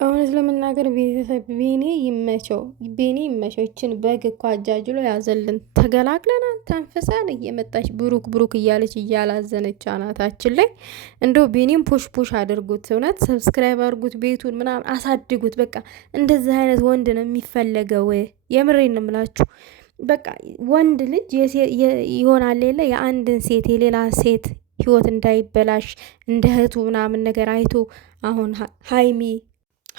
እውነት ለመናገር ቤተሰብ ቤኒ ይመቸው። ይችን በግ እኮ አጃጅሎ ያዘልን። ተገላግለናል፣ ተንፍሰን እየመጣች ብሩክ ብሩክ እያለች እያላዘነች አናታችን ላይ። እንደው ቤኒም ፑሽ አድርጉት፣ እውነት ሰብስክራይብ አድርጉት፣ ቤቱን ምናምን አሳድጉት። በቃ እንደዚህ አይነት ወንድ ነው የሚፈለገው። የምሬን ነው የምላችሁ። በቃ ወንድ ልጅ ይሆናል የለ የአንድን ሴት የሌላ ሴት ህይወት እንዳይበላሽ እንደ እህቱ ምናምን ነገር አይቶ አሁን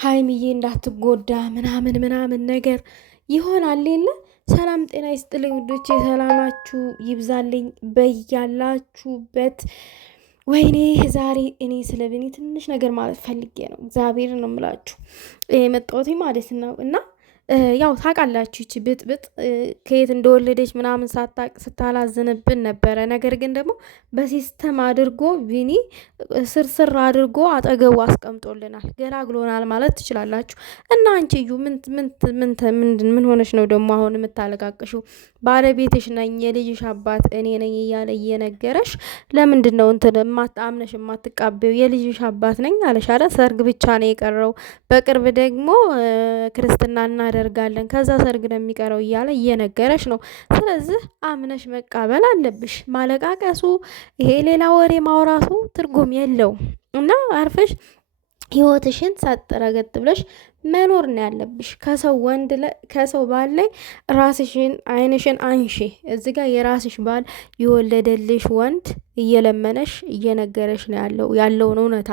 ሀይሚዬ እንዳትጎዳ ምናምን ነገር ይሆናል የለ። ሰላም ጤና ይስጥልኝ ውዶቼ፣ ሰላማችሁ ይብዛልኝ በያላችሁበት። ወይኔ ዛሬ እኔ ስለ ቢኒ ትንሽ ነገር ማለት ፈልጌ ነው። እግዚአብሔር ነው የምላችሁ የመጣሁት ማለት ነው። እና ያው ታውቃላችሁ ይቺ ብጥብጥ ከየት እንደወለደች ምናምን ሳታቅ ስታላዝንብን ነበረ። ነገር ግን ደግሞ በሲስተም አድርጎ ቢኒ ስርስር አድርጎ አጠገቡ አስቀምጦልናል፣ ገላግሎናል ማለት ትችላላችሁ። እና አንቺ እዩ ምን ሆነች ነው ደግሞ አሁን የምታለቃቅሽው? ባለቤትሽ ነኝ የልጅሽ አባት እኔ ነኝ እያለ እየነገረሽ ለምንድን ነው እንትን አምነሽ የማትቃበዩ? የልጅሽ አባት ነኝ አለሽ አለ። ሰርግ ብቻ ነው የቀረው፣ በቅርብ ደግሞ ክርስትና እናደርጋለን፣ ከዛ ሰርግ ነው የሚቀረው እያለ እየነገረሽ ነው። ስለዚህ አምነሽ መቃበል አለብሽ። ማለቃቀሱ ይሄ ሌላ ወሬ ማውራቱ ትርጉም የለው እና አርፈሽ ህይወትሽን ሳጠረገጥ ብለሽ መኖር ነው ያለብሽ። ከሰው ባል ላይ ራስሽን አይንሽን አንሺ። እዚህ ጋር የራስሽ ባል የወለደልሽ ወንድ እየለመነሽ እየነገረሽ ነው ያለውን እውነታ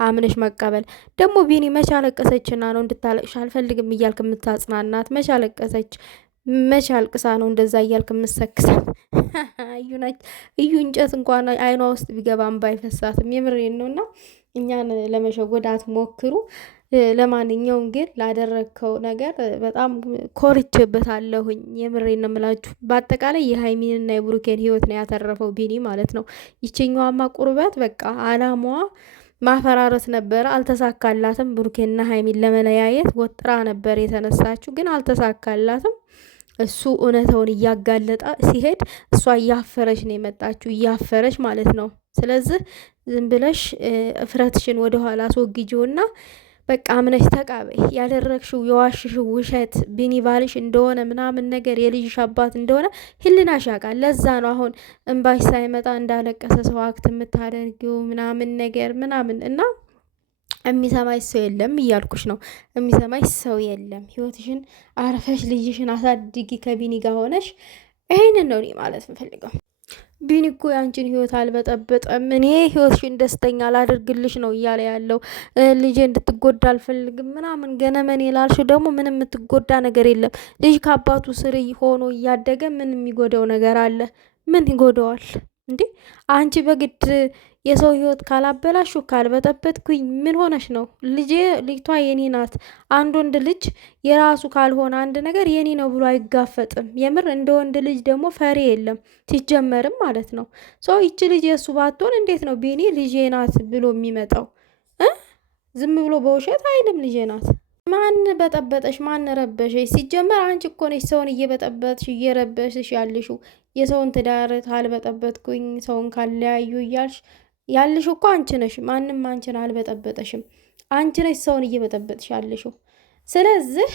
አምነሽ መቀበል። ደግሞ ቢኒ መች አለቀሰችና ነው እንድታለቅሽ አልፈልግም እያልክ የምታጽናናት? መች አለቀሰች? መች አልቅሳ ነው እንደዛ እያልክ የምሰክሳት? እዩ እንጨት እንኳን አይኗ ውስጥ ቢገባ እምባ አይፈሳትም። የምሬን ነውና እኛን ለመሸወድ አትሞክሩ። ለማንኛውም ግን ላደረግከው ነገር በጣም ኮርቼበታለሁኝ። የምሬን ነው የምላችሁ። በአጠቃላይ የሀይሚንና የብሩኬን ህይወት ነው ያተረፈው ቢኒ ማለት ነው። ይችኛዋማ ቁርበት በቃ አላማዋ ማፈራረስ ነበረ፣ አልተሳካላትም። ብሩኬንና ሀይሚን ለመለያየት ወጥራ ነበር የተነሳችው፣ ግን አልተሳካላትም። እሱ እውነታውን እያጋለጠ ሲሄድ እሷ እያፈረች ነው የመጣችው፣ እያፈረች ማለት ነው። ስለዚህ ዝም ብለሽ እፍረትሽን ወደኋላ አስወግጂውና በቃ አምነሽ ተቃበይ። ያደረግሽው የዋሽሽው ውሸት ቢኒ ባልሽ እንደሆነ ምናምን ነገር የልጅሽ አባት እንደሆነ ህልናሽ ያውቃል። ለዛ ነው አሁን እንባሽ ሳይመጣ እንዳለቀሰ ሰው አክት የምታደርጊው ምናምን ነገር ምናምን እና የሚሰማሽ ሰው የለም እያልኩሽ ነው። የሚሰማሽ ሰው የለም። ህይወትሽን አርፈሽ ልጅሽን አሳድጊ ከቢኒ ጋር ሆነሽ። ይሄንን ነው እኔ ማለት የምፈልገው። ቢኒ እኮ ያንቺን ህይወት አልበጠበጠም። እኔ ህይወትሽን ደስተኛ ላደርግልሽ ነው እያለ ያለው። ልጄ እንድትጎዳ አልፈልግም ምናምን ገነመን ላልሽው ደግሞ ምንም የምትጎዳ ነገር የለም። ልጅ ከአባቱ ስር ሆኖ እያደገ ምን የሚጎዳው ነገር አለ? ምን ይጎዳዋል እንዴ? አንቺ በግድ የሰው ህይወት ካላበላሹ ካልበጠበጥኩኝ ምን ሆነሽ ነው? ልጅቷ የኔ ናት። አንድ ወንድ ልጅ የራሱ ካልሆነ አንድ ነገር የኔ ነው ብሎ አይጋፈጥም። የምር እንደ ወንድ ልጅ ደግሞ ፈሪ የለም ሲጀመርም ማለት ነው። ሰው ይቺ ልጅ የእሱ ባትሆን እንዴት ነው ቢኒ ልጄ ናት ብሎ የሚመጣው? ዝም ብሎ በውሸት አይልም ልጄ ናት። ማን በጠበጠሽ? ማን ረበሸሽ? ሲጀመር አንቺ እኮ ነሽ ሰውን እየበጠበጥሽ እየረበሽሽ ያልሽው። የሰውን ትዳር አልበጠበጥኩኝ ሰውን ካለያዩ እያልሽ ያልሽው እኮ አንቺ ነሽ። ማንም አንቺን አልበጠበጠሽም። አንቺ ነሽ ሰውን እየበጠበጥሽ ያልሽው። ስለዚህ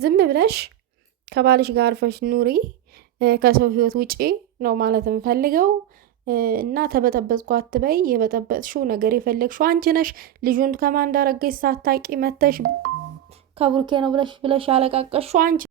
ዝም ብለሽ ከባልሽ ጋር አርፈሽ ኑሪ፣ ከሰው ህይወት ውጪ ነው ማለት የምፈልገው። እና ተበጠበጥኩ አትበይ። የበጠበጥሽው ነገር የፈለግሽው አንቺ ነሽ። ልጁን ከማን እንዳረገሽ ሳታቂ መተሽ ከቡርኬ ነው ብለሽ ያለቃቀሽው አንቺ